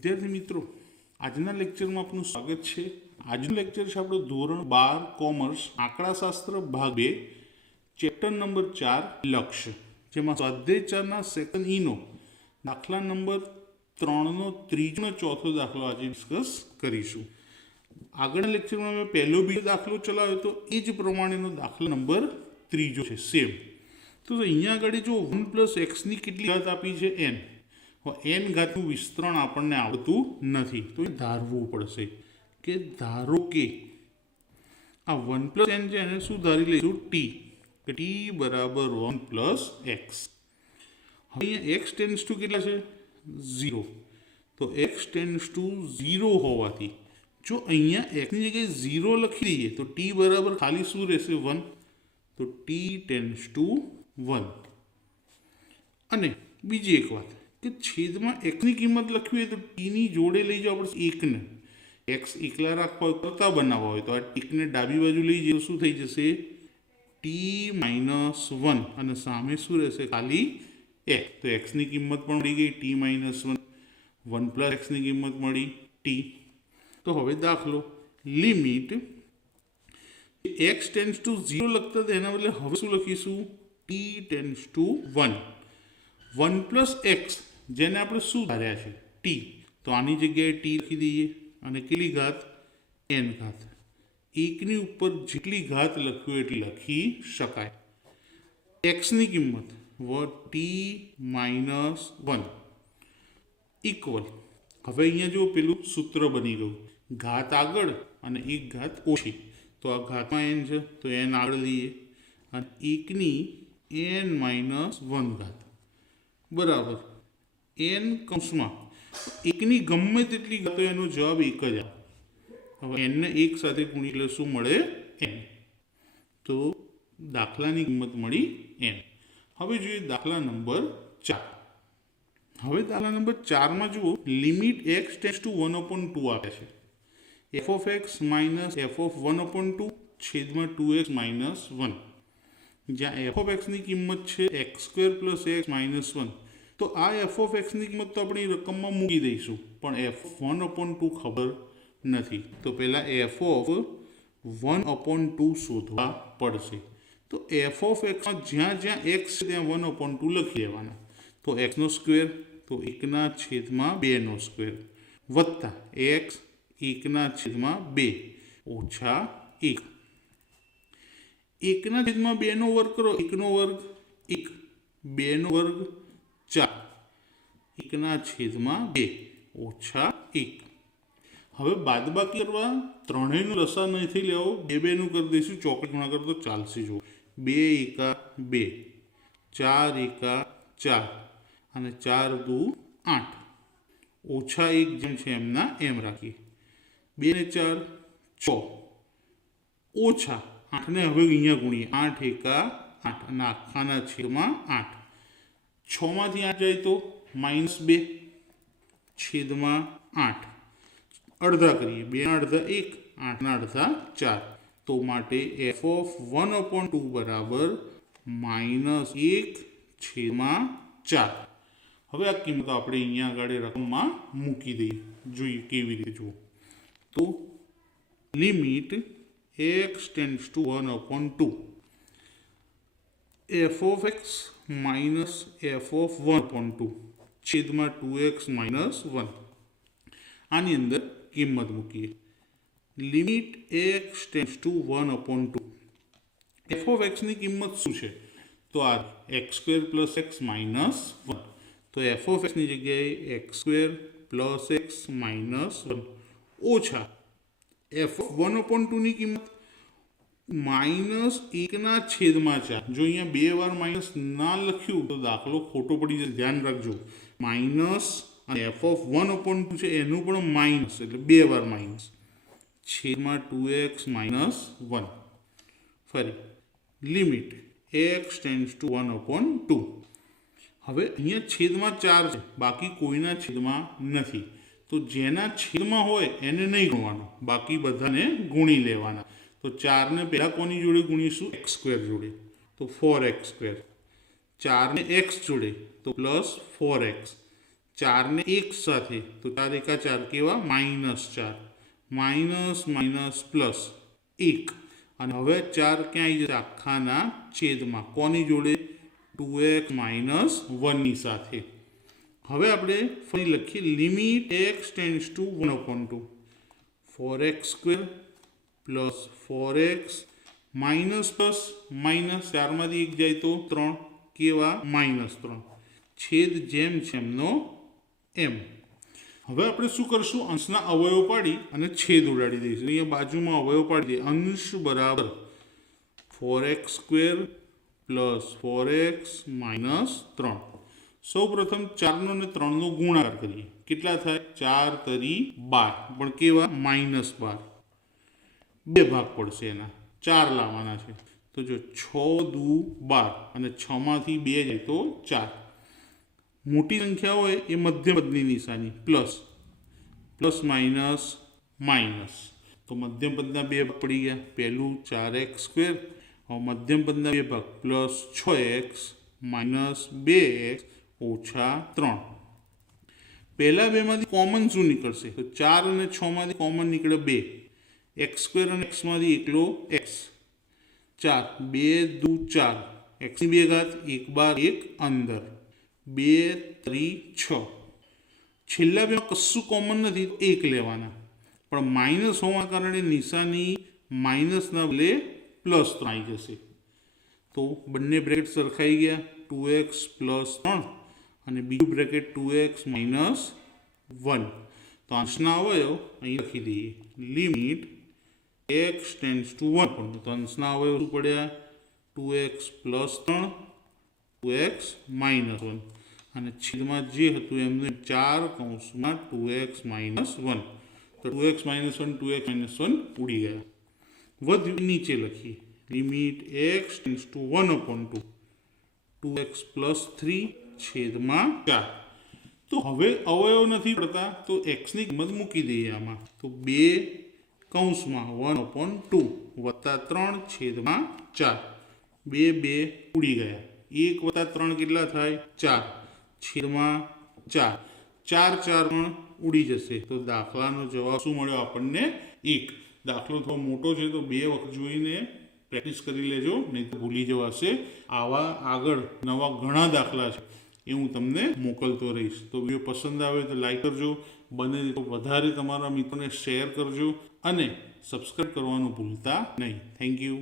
વિદ્યાર્થી મિત્રો, આજના લેક્ચરમાં આપનું સ્વાગત છે। આજનું લેક્ચર છે આપણો ધોરણ 12 કોમર્સ આંકડાશાસ્ત્ર ભાગ 2 ચેપ્ટર નંબર 4 લક્ષ્ય, જેમાં સ્વાધ્યાય 4ના સેકન્ડ ઈનો દાખલા નંબર 3નો ત્રીજો અને ચોથો દાખલો આજે ડિસ્કસ કરીશું। આગળના લેક્ચરમાં મેં પહેલો બીજો દાખલો ચલાવ્યો તો એ જ પ્રમાણેનો દાખલા નંબર ત્રીજો છે સેમ। તો અહીંયા આગળ જો 1 + x ની કેટલી ઘાત આપી છે n, n ઘાતનું વિસ્તરણ આપણને આવડતું નથી તો એ ધારવું પડશે કે ધારો કે આ 1 + n છે એને શું ધારી લઈશું t, કે t બરાબર 1 + x। હવે અહીંયા x ટેન્ડ્સ ટુ કેટલા છે 0, તો x ટેન્ડ્સ ટુ 0 હોવાથી જો અહીંયા x ની જગ્યાએ 0 લખી દઈએ તો t બરાબર ખાલી શું રહેશે 1, તો t ટેન્ડ્સ ટુ 1। અને બીજી એક વાત કે છેદમાં x ની કિંમત લખવી હોય તો t ની જોડે લઈ જાવ આપણે 1 ને, x એકલા રાખવા હોય કરતા બનાવવા હોય તો આ 1 ને ડાબી બાજુ લઈ જઈએ શું થઈ જશે t - 1 અને સામે શું રહેશે ખાલી x। તો x ની કિંમત પણ મળી ગઈ t - 1, 1 + x ની કિંમત મળી t। તો હવે દાખલો લિમિટ x ટેન્ડ્સ ટુ 0 લખતા હતા એના બદલે હવે શું લખીશું t ટેન્ડ્સ ટુ 1, 1 + x જેને આપણે શું ધાર્યા છે t, તો આની જગ્યાએ t લખી દઈએ અને કેટલી ઘાત n ઘાત, એકની ઉપર જેટલી ઘાત લખ્યું એટલી લખી શકાય। x ની કિંમત t - 1 ઇક્વલ, હવે અહીંયા જો પેલું સૂત્ર બની ગયું ઘાત આગળ અને એક ઘાત ઓછી, તો આ ઘાતમાં n છે તો n આગળ લઈએ અને એકની n - 1 ઘાત બરાબર n કૌંસમાં એકની ગમે તેટલી ઘાતો એનો જવાબ એક જ આવે। હવે n ને એક સાથે ગુણી એટલે શું મળે n, તો દાખલાની કિંમત મળી n। હવે જોઈએ દાખલા નંબર 4। હવે દાખલા નંબર 4માં જુઓ લિમિટ x ટેન્ડ્સ ટુ 1/2 આપે છે, f of x - f of 1/2 છેદમાં 2x - 1, જ્યાં f of x ની કિંમત છે x² + x - 1, તો આ f of x ની કિંમત તો આપણે રકમમાં મૂકી દઈશું પણ f of 1/2 ખબર નથી, તો પહેલાં f of 1/2 શોધવા પડશે। તો f of x માં જ્યાં જ્યાં x છે ત્યાં 1/2 લખી દેવાના, તો x² તો 1/2 વત્તા x 1/2 ઓછા 1, 1/2 નો વર્ગ કરો 1 નો વર્ગ 1, 2 નો વર્ગ 4, 1/2 ઓછા 1। હવે બાદબાકી કરવા ત્રણેયનો લસા નથી લેવો, 2 નું કરી દઈશું ચોકડી ગુણાકાર તો ચાલશે। જુઓ 2 × 2, 4 × 4 અને 4 × 2 = 8 ઓછા 1 જેમ છે એમના એમ રાખીએ, 2 ને 4 6 ઓછા 8 ને હવે અહીંયા ગુણીએ 8 × 8 અને આખાના છેદમાં 8, 6 માંથી 8 જાય તો -2 છેદમાં 8, અડધા કરીએ 2 ના અડધા 1, 8 ના અડધા 4, તો માટે f of 1/2 બરાબર -1/4। હવે આ કિંમત આપણે અહીંયા આગળ રકમમાં મૂકી દઈએ, જોઈએ કેવી રીતે જુઓ તો limit x tends to 1/2 f of x - f of 1/2 છેદમાં 2x - 1, આની અંદર કિંમત મૂકીએ limit x tends to 1/2, f of x ની કિંમત શું છે તો આ x² + x - 1, તો f of x ની જગ્યાએ x² + x - 1 ઓછા f of 1/2 ની કિંમત -1/4। જો અહીંયા 2 વાર માઇનસ ના લખ્યું તો દાખલો ખોટો પડી જશે, ધ્યાન રાખજો માઇનસ અને f of 1/2 છે એનું પણ માઇનસ એટલે 2 વાર માઇનસ છેદમાં 2x - 1, ફરી લિમિટ x ટેન્ડ્સ ટુ 1/2। હવે અહીંયા છેદમાં 4 છે બાકી કોઈના છેદમાં નથી, તો જેના છેદમાં હોય એને નહીં ગુણવાનું, બાકી બધાને ગુણી લેવાના। તો 4 ને પહેલાં કોની જોડે ગુણીશું x² જોડે, તો 4x², 4 ને x જોડે તો +4x, 4ને 1 સાથે તો 4 એકા 4 કેવા -4 માઇનસ માઇનસ પ્લસ 1 અને હવે 4 ક્યાં આવી જશે આખાના છેદમાં કોની જોડે 2x - 1ની સાથે હવે આપણે ફરી લખીએ limit x tends to 1/2 4x² plus 4x minus plus minus 4માંથી 1 જાય તો 3 કેવા -3 છેદ જેમ છે એમનો એમ હવે આપણે શું કરશું અંશના અવયવ પાડી અને છેદ ઉડાડી દઈશું અહીંયા બાજુમાં અવયવ પાડી દઈએ અંશ બરાબર 4x² પ્લસ 4x માઇનસ 3 સૌ પ્રથમ 4નો અને 3નો ગુણાકાર કરીએ કેટલા થાય 4 તરી 12 પણ કેવા -12 બે ભાગ પડશે એના 4 લાવવાના છે તો જો 6 દુ 12 અને 6માંથી 2 જાય તો 4 મોટી સંખ્યા હોય એ મધ્ય પદની નિશાની પ્લસ પ્લસ માઇનસ માઇનસ તો મધ્યમ પદના બે ભાગ પડી ગયા પહેલું 4x², હવે મધ્યમ પદના બે ભાગ પ્લસ 6x માઇનસ 2x ઓછા 3 પહેલા બેમાંથી કોમન શું નીકળશે તો 4 અને 6માંથી કોમન નીકળે 2 x² અને xમાંથી એકલો x 4 2 દુ 4 xની 2 ઘાત 1 બાર 1 અંદર 2 3 6 છેલ્લા બેમાં કશું કોમન નથી તો 1 લેવાના પણ માઇનસ હોવા કારણે નિશાની માઇનસના બદલે પ્લસ 3 આવી જશે તો બંને બ્રેકેટ સરખાઈ ગયા 2x પ્લસ 3 અને બીજું બ્રેકેટ 2x માઇનસ 1 તો અંશના અવયવ અહીં લખી દઈએ લિમિટ x ટેન્ડ્સ ટુ 1 તો અંશના અવયવ શું પડ્યા 2x પ્લસ 3 2x માઇનસ 1 અને છેદમાં જે હતું એમને 4 કૌંસમાં 2x માઇનસ 1 તો 2x માઇનસ 1 2x માઇનસ 1 ઉડી ગયા વધ્યું નીચે લખીએ limit x tends to 1/2 2x plus 3 છેદમાં 4 તો હવે અવયવ નથી પડતા તો xની કિંમત મૂકી દઈએ આમાં તો 2 કૌંસમાં 1/2 વત્તા 3 છેદમાં 4 2 ઉડી ગયા 1 વત્તા 3 કેટલા થાય 4 છેદમાં 4 4 પણ ઉડી જશે તો દાખલાનો જવાબ શું મળ્યો આપણને 1 દાખલો થોડો મોટો છે તો 2 વખત જોઈને પ્રેક્ટિસ કરી લેજો નહીં તો ભૂલી જવાશે આવા આગળ નવા ઘણા દાખલા છે એ હું તમને મોકલતો રહીશ તો વિડીયો પસંદ આવે તો લાઈક કરજો બને તો વધારે તમારા મિત્રોને શેર કરજો અને સબસ્ક્રાઈબ કરવાનું ભૂલતા નહીં થેન્ક યુ